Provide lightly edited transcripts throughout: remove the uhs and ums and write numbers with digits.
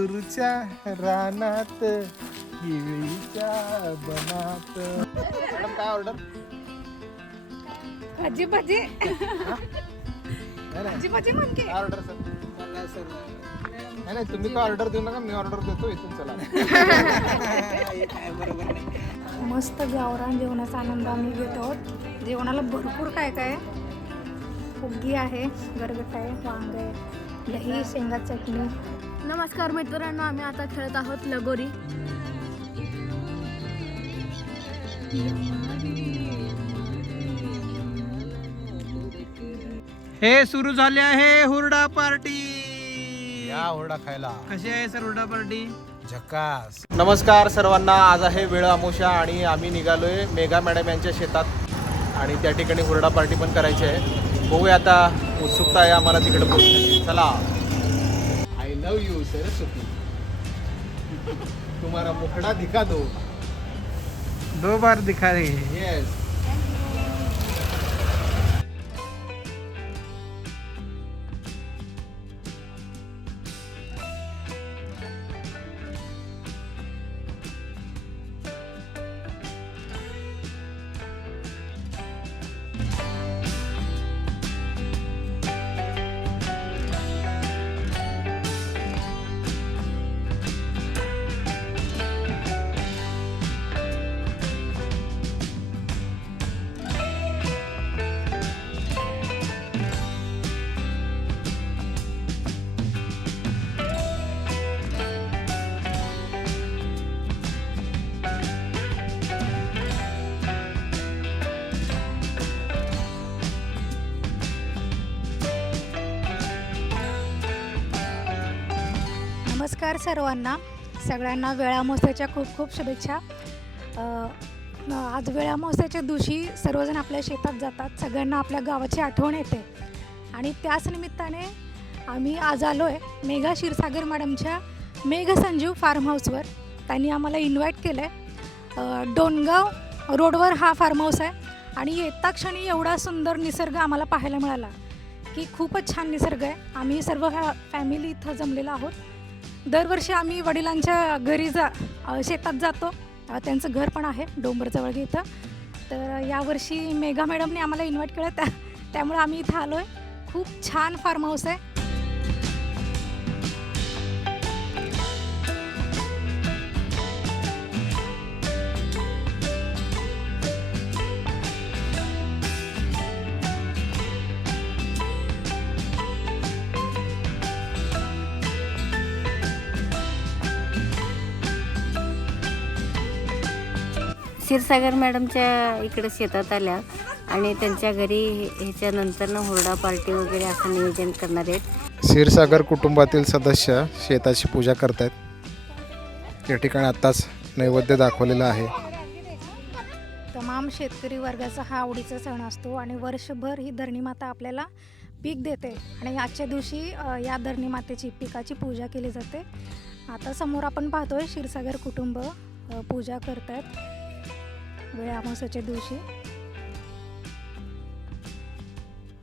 दूरच्या रानात केळीच्या बनात. मॅडम काय ऑर्डर? भाजी भाजी भाजी भाजी म्हणके काय ऑर्डर सर? नाही तुम्ही काय ऑर्डर देऊ नका, मी ऑर्डर देतो इथून. चला. मस्त गावरान जेवणाचा आनंद आम्ही घेत आहोत. जेवणाला भरपूर काय काय आहे. फुगी आहे, गरगट आहे, वांग आहे, दही, शेंगा चटणी. नमस्कार मित्रांनो, आम्ही आता खेळत आहोत लगोरी. हे सुरू झाले आहे हुरडा पार्टी. या हुरडा खायला. कशी आहे सर हुरडा पार्टी? झकास. नमस्कार सर्वांना. आज आहे वेळ अमावस्या आणि आम्ही निघालोय मेघा मॅडम यांच्या शेतात आणि त्या ठिकाणी हुरडा पार्टी पण करायची आहे. बघूया आता, उत्सुकता आहे आम्हाला तिकडे पोहोचण्याची. चला. आय लव यू सरस्वती, तुम्हारा मुखडा दिखा दो. 2 बार दिखा रही. येस. नमस्कार सर्वांना. सगळ्यांना वेळामोस्याच्या खूप खूप शुभेच्छा. आज वेळामोस्याच्या दिवशी सर्वजण आपल्या शेतात जातात. सगळ्यांना आपल्या गावाची आठवण येते आणि त्याच निमित्ताने आम्ही आज आलो आहे मेघा क्षीरसागर मॅडमच्या मेघ संजीव फार्म हाऊसवर. त्यांनी आम्हाला इन्व्हाइट केलं आहे. डोणगाव रोडवर हा फार्म हाऊस आहे आणि येता क्षणी एवढा सुंदर निसर्ग आम्हाला पाहायला मिळाला की खूपच छान निसर्ग आहे. आम्ही सर्व फॅमिली इथं जमलेलो आहोत. दरवर्षी आम्ही वडिलांच्या घरी शेतात जातो. त्यांचं घर पण आहे डोंबरजवळ इथं. तर यावर्षी मेघा मॅडमने आम्हाला इन्व्हाइट केलं, त्यामुळे आम्ही इथं आलो आहे. खूप छान फार्म हाऊस आहे. क्षीरसागर मॅडमच्या इकडे शेतात आल्या आणि त्यांच्या घरी ह्याच्यानंतर हुरडा पार्टी वगैरे असं नियोजन करणार आहेत. क्षीरसागर कुटुंबातील सदस्य शेताची पूजा करतायत. या ठिकाणी आत्ताच नैवेद्य दाखवलेला आहे. तमाम शेतकरी वर्गाचा हा आवडीचा सण असतो आणि वर्षभर ही धरणीमाता आपल्याला पीक देते आणि आजच्या दिवशी या धरणीमातेची पिकाची पूजा केली जाते. आता समोर आपण पाहतोय क्षीरसागर कुटुंब पूजा करतात वेळ अमावस्येच्या दिवशी.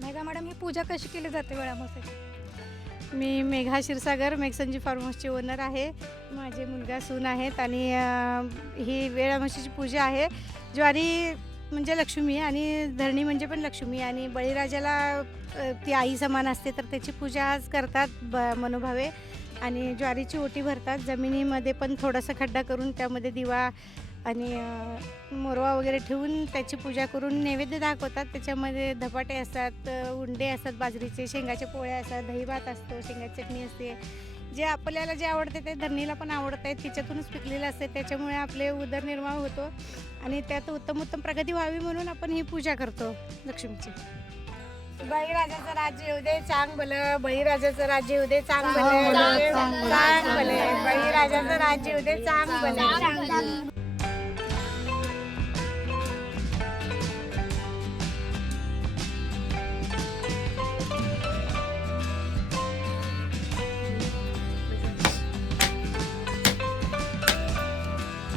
मेघा मॅडम, ही पूजा कशी केली जाते वेळ अमावस्येची? मी मेघा क्षीरसागर मेघसंजीव फार्म हाऊसची ओनर आहे. माझे मुलगा सून आहेत आणि ही वेळ अमावस्येची पूजा आहे. ज्वारी म्हणजे लक्ष्मी आणि धरणी म्हणजे पण लक्ष्मी आणि बळीराजाला ती आई समान असते, तर त्याची पूजा आज करतात मनोभावे. आणि ज्वारीची ओटी भरतात. जमिनीमध्ये पण थोडासा खड्डा करून त्यामध्ये दिवा आणि मोरवा वगैरे ठेवून त्याची पूजा करून नैवेद्य दाखवतात. त्याच्यामध्ये धपाटे असतात, उंडे असतात, बाजरीचे, शेंगाच्या पोळ्या असतात, दहीभात असतो, शेंगाची चटणी असते. जे आपल्याला जे आवडते ते धरणीला पण आवडत आहे. तिच्यातूनच पिकलेलं असते, त्याच्यामुळे आपले उदरनिर्वाह होतो आणि त्यात उत्तम प्रगती व्हावी म्हणून आपण ही पूजा करतो लक्ष्मीची. बळीराजाचं राज्य येऊ दे चांग भलं, बळीराजाचं राज्य येऊ दे चांग भले, चांग भले, बळीराजाचं राज्य येऊ दे चांग भले.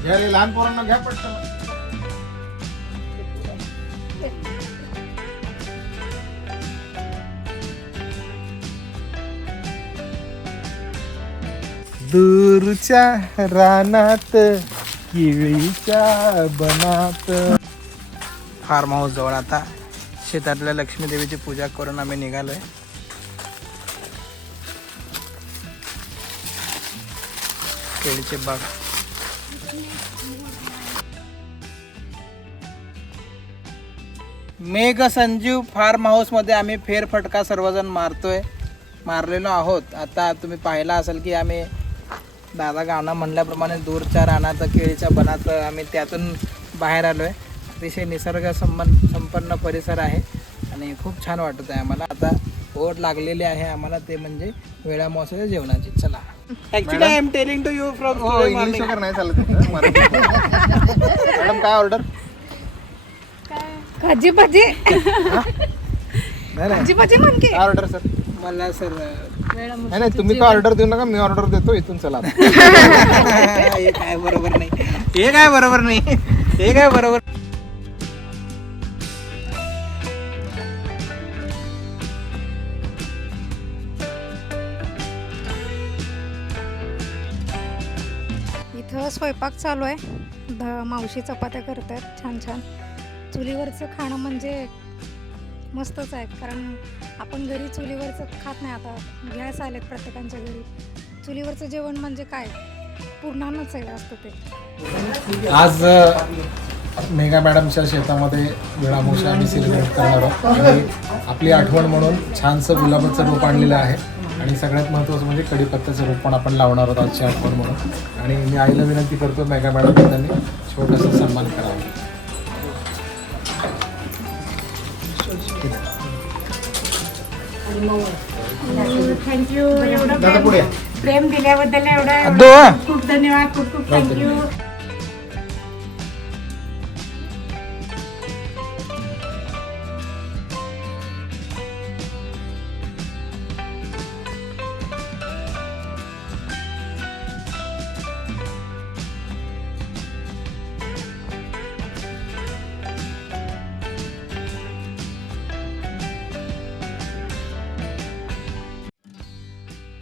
घ्या रे, लहान पोरांना घ्या पटकन. दूरच्या रानात केळीच्या बनात. फार्म हाऊस जवळ आता शेतातल्या लक्ष्मी देवीची पूजा करून आम्ही निघालोय. केळीचे बाग. मेघ संजीव फार्म हाऊस मध्ये आम्ही फेरफटका सर्वजण मारलेलो आहोत. आता तुम्ही पाहिला असेल की आम्ही दादा गाणं म्हणल्याप्रमाणे दूरच्या रानात केळीच्या बनात आम्ही त्यातून बाहेर आलो आहे. अतिशय निसर्ग संपन्न परिसर आहे आणि खूप छान वाटत आहे आम्हाला. आता ओढ लागलेली आहे आम्हाला, ते म्हणजे वेळा मोसळ्या जेवणाची. चला. Actually I am telling to you from English वगैरे नाही चालत. मॅडम काय ऑर्डर? भाजी भाजी नाही भाजी भाजी म्हण की. Order sir. मला सर नाही तुम्ही काय ऑर्डर देऊ नका, मी ऑर्डर देतो इथून. चला. हे काय बरोबर नाही, हे काय बरोबर नाही, हे काय बरोबर. इथं स्वयंपाक चालू आहे. मावशी चपात्या करतात छान छान. चुलीवरचं खाणं म्हणजे मस्तच आहे, कारण आपण घरी चुलीवरचं खात नाही. आता गॅस आलेत प्रत्येकांच्या घरी. चुलीवरचं जेवण म्हणजे काय पूर्णानच आहे असतं ते. आज मेघा मॅडमच्या शेतामध्ये वेळामोशा आम्ही सेलिब्रेट करणार आहोत आणि आपली आठवण म्हणून छानसं गुलाबाचं रोप आणलेलं आहे आणि सगळ्यात महत्त्वाचं म्हणजे कढीपत्त्याचं रोप पण आपण लावणार आहोत आजची आठवण म्हणून. आणि मी आईला विनंती करतो मेघा मॅडम त्यांनी छोटासा सन्मान करावा. थँक्यू. एवढं दादा पुढे प्रेम दिल्याबद्दल एवढं खूप धन्यवाद. खूप खूप थँक्यू.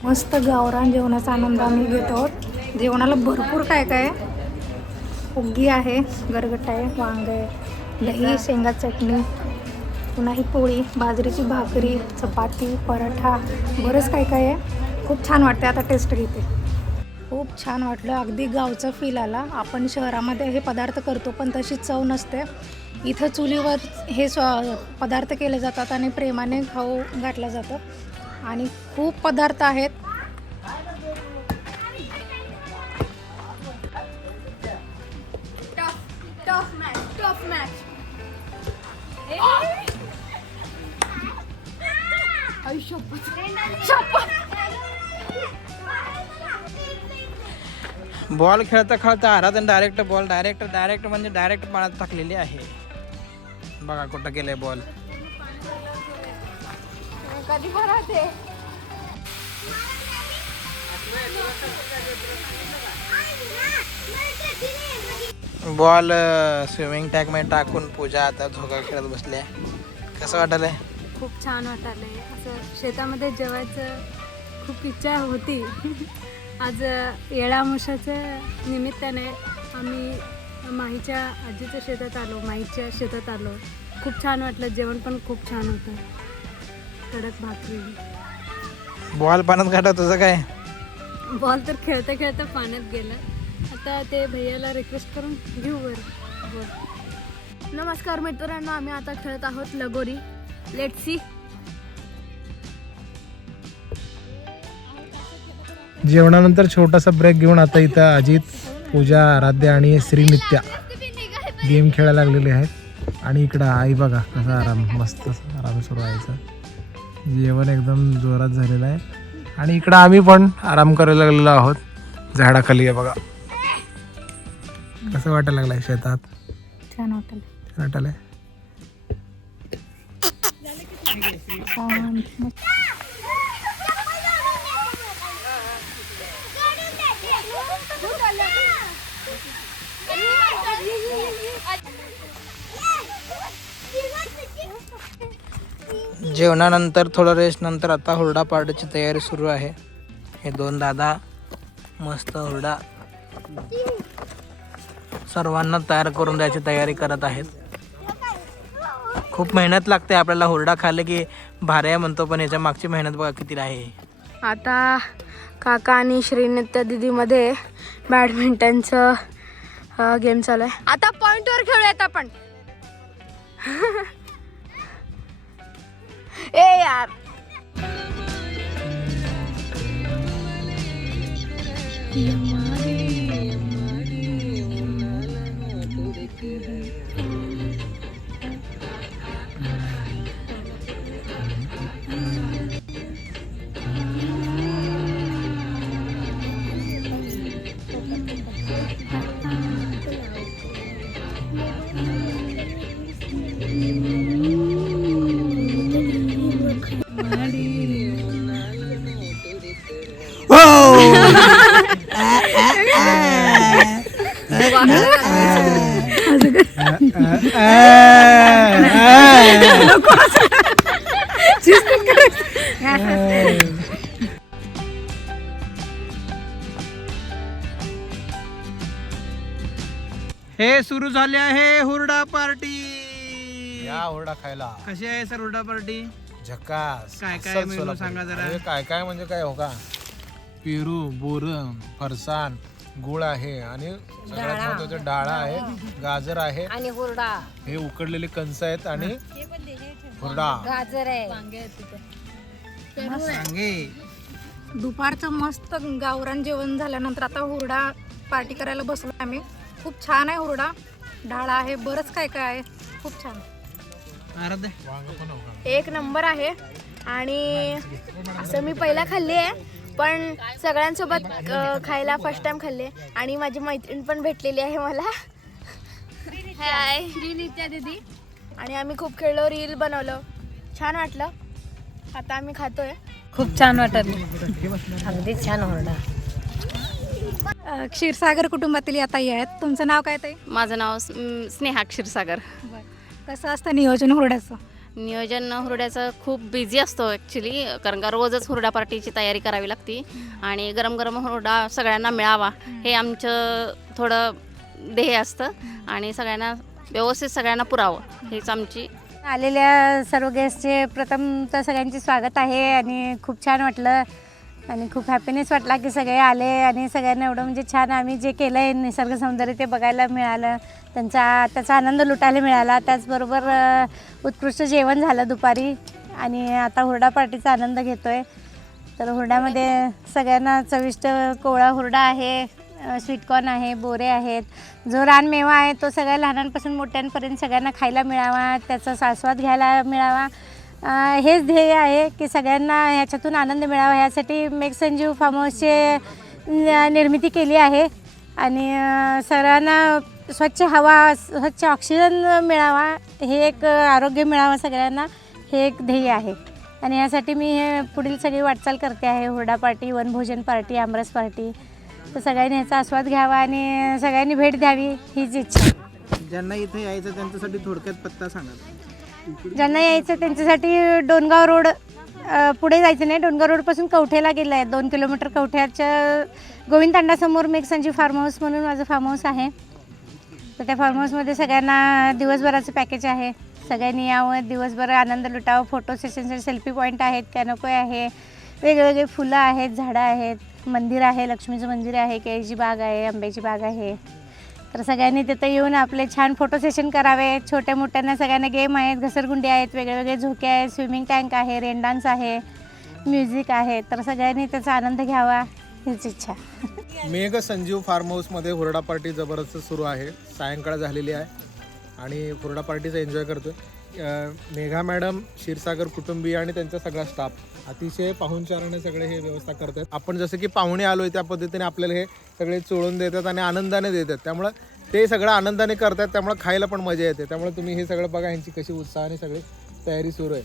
मस्त गावरान जेवणाचा आनंद आम्ही घेतो आहोत. जेवणाला भरपूर काय काय आहे. हुग्गी आहे, गरगट आहे, वांग आहे, दही, शेंगा चटणी, पुन्हा ही पोळी, बाजरीची भाकरी, चपाती, पराठा, बरंच काय काय आहे. खूप छान वाटते. आता टेस्ट घेते. खूप छान वाटलं. अगदी गावचा फील आला. आपण शहरामध्ये हे पदार्थ करतो पण तशी चव नसते. इथं चुलीवर हे पदार्थ केले जातात आणि प्रेमाने खाऊ घातलं जातं आणि खूप पदार्थ आहेत. बॉल खेळता खेळता आरात आणि डायरेक्ट बॉल डायरेक्ट म्हणजे डायरेक्ट पाण्यात टाकलेली आहे. बघा कुठं गेलंय बॉल. कधी भराते बॉल स्विमिंग टॅग मध्ये टाकून पूजा आता झोका खेळत बसल्या. कसं वाटलंय? खूप छान वाटायलंय. असं शेतामध्ये जेवायचं खूप इच्छा होती. आज येळामुशाच्या निमित्ताने आम्ही माहीच्या आजीच्या शेतात आलो. खूप छान वाटलं. जेवण पण खूप छान होतं. कडक भाकरी. बॉल पाण्यात काढा. तुझं काय? बॉल तर खेळता खेळता पाण्यात गेला. आता ते भैयाला रिक्वेस्ट करून घेऊ वर बॉल. नमस्कार मित्रांनो, आम्ही आता खेळत आहोत लगोरी. Let's see. जेवणानंतर छोटासा ब्रेक घेऊन आता इथं अजित, पूजा, आराध्या आणि श्रीनित्या गेम खेळायला लागलेले आहेत. आणि इकडं आई बघा कसा आराम, मस्त आराम सुरू आहे. जेवण एकदम जोरात झालेलं आहे. आणि इकडं आम्ही पण आराम करायला लागलेलो आहोत झाडाखाली. आहे बघा कसं वाटायला लागलंय शेतात. छान वाटलं. छान वाटायलंय. जेवणानंतर थोडं रेस्ट नंतर आता हुरडा पार्टीची तयारी सुरू आहे. हे दोन दादा मस्त हुरडा सर्वांना तयार करून द्यायची तयारी करत आहेत. खूप मेहनत लागते आपल्याला हुरडा खाल्ले की भारी आहे म्हणतो, पण याच्या मागची मेहनत बघा किती आहे. आता काका आणि श्रीनित्य दीदीमध्ये बॅडमिंटनचं गेम चालू आहे. आता पॉइंटवर खेळूयात आपण. ए यार हे सुरू झाले आहे हुरडा पार्टी. या हुरडा खायला. कशी आहे सर हुरडा पार्टी? झकास. काय काय अस्सल मेनू सोलापुरी. सांगा जरा. अरे काय काय म्हणजे काय हो का, पेरू, बोर, फरसाण, गुळ आहे आणि सगळ्यात महत्त्वाचं डाळ आहे, गाजर आहे आणि हुरडा, हे उकडलेले कंस आहेत आणि हुरडा. गाजर आहे. सांगे. दुपारचं मस्त गावरान जेवण झाल्यानंतर आता हुरडा पार्टी करायला बसलो आम्ही. खूप छान आहे हुरडा, डाळ आहे, बरंच काय काय आहे, खूप छान. आराध्य. एक नंबर आहे. आणि असं मी पहिला खाल्ली आहे, पण सगळ्यांसोबत खायला फर्स्ट टाइम खाल्ले. आणि माझी मैत्रीण पण भेटलेली आहे मला. हाय श्रीनित्या दीदी. आणि आम्ही खूप खेळलो, रील बनवलं, छान वाटलं. आता आम्ही खातोय. खूप छान वाटत. अगदी छान हुरडा. क्षीरसागर कुटुंबातील या ताई आहेत. तुमचं नाव काय ताई? माझं नाव स्नेहा क्षीरसागर. कसं असतं नियोजन हुरड्याचं? नियोजन हुरड्याचं खूप बिझी असतो ॲक्च्युली, कारण का रोजच हुरडा पार्टीची तयारी करावी लागते आणि गरम गरम हुरडा सगळ्यांना मिळावा हे आमचं थोडं ध्येय असतं आणि सगळ्यांना व्यवस्थित सगळ्यांना पुरावं हेच आमची. आलेल्या सर्व गेस्टचे प्रथम तर सगळ्यांचे स्वागत आहे आणि खूप छान वाटलं आणि खूप हॅपीनेस वाटला की सगळे आले आणि सगळ्यांना एवढं म्हणजे छान आम्ही जे केलं आहे निसर्ग सौंदर्य ते बघायला मिळालं, त्याचा आनंद लुटायला मिळाला. त्याचबरोबर उत्कृष्ट जेवण झालं दुपारी आणि आता हुरडा पार्टीचा आनंद घेतो आहे. तर हुरड्यामध्ये सगळ्यांना चविष्ट कोवळा हुरडा आहे, स्वीटकॉर्न आहे, बोरे आहेत, जो रानमेवा आहे तो सगळ्या लहानांपासून मोठ्यांपर्यंत सगळ्यांना खायला मिळावा, त्याचा आस्वाद घ्यायला मिळावा. हेच ध्येय आहे की सगळ्यांना ह्याच्यातून आनंद मिळावा. ह्यासाठी मेघ संजीव फार्म हाऊसचे निर्मिती केली आहे आणि सर्वांना स्वच्छ हवा, स्वच्छ ऑक्सिजन मिळावा, हे एक आरोग्य मिळावं सगळ्यांना, हे एक ध्येय आहे. आणि यासाठी मी हे पुढील सगळी वाटचाल करते आहे. हुरडा पार्टी, वनभोजन पार्टी, आमरस पार्टी. तर सगळ्यांनी ह्याचा आस्वाद घ्यावा आणि सगळ्यांनी भेट द्यावी हीच इच्छा. ज्यांना इथे यायचं त्यांच्यासाठी थोडक्यात पत्ता सांगा. ज्यांना यायचं त्यांच्यासाठी डोनगाव रोड, पुढे जायचं नाही, डोनगाव रोडपासून कवठेला गेलं आहे 2 किलोमीटर. कवठ्याच्या गोविंद तांडासमोर मेघ संजीव फार्म हाऊस म्हणून माझं फार्म हाऊस आहे. तर त्या फार्म हाऊसमध्ये सगळ्यांना दिवसभराचं पॅकेज आहे. सगळ्यांनी यावं, दिवसभर आनंद लुटावं. फोटो सेशनचे सेल्फी पॉईंट आहेत, कॅनोपी आहे, वेगवेगळे फुलं आहेत, झाडं आहेत, मंदिर आहे, लक्ष्मीचं मंदिर आहे, केळीची बाग आहे, आंब्याची बाग आहे. तर सगळ्यांनी तिथं येऊन आपले छान फोटो सेशन करावे. छोट्या मोठ्यांना सगळ्यांना गेम आहेत, घसरगुंडी आहेत, वेगवेगळे झोके आहेत, स्विमिंग टँक आहे, रेन डान्स आहे, म्युझिक आहे. तर सगळ्यांनी त्याचा आनंद घ्यावा हीच इच्छा. मेघ संजीव फार्म हाऊसमध्ये हुरडा पार्टी जबरदस्त सुरू आहे. सायंकाळ झालेली आहे आणि हुरडा पार्टीचा एन्जॉय करतो. मेघा मॅडम, क्षीरसागर कुटुंबीय आणि त्यांचा सगळा स्टाफ अतिशय पाहुणचाराने सगळे हे व्यवस्था करतात. आपण जसं की पाहुणे आलोय त्या पद्धतीने आपल्याला हे सगळे चोळून देतात आणि आनंदाने देतात. त्यामुळं ते सगळं आनंदाने करतात, त्यामुळं खायला पण मजा येते. त्यामुळे तुम्ही हे सगळं बघा, ह्यांची कशी उत्साहाने सगळी तयारी सुरू आहे.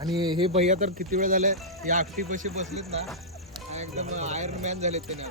आणि हे भैया तर किती वेळ झालं या आगटीपाशी बसलेत ना, एकदम आयर्न मॅन झालेत त्याने.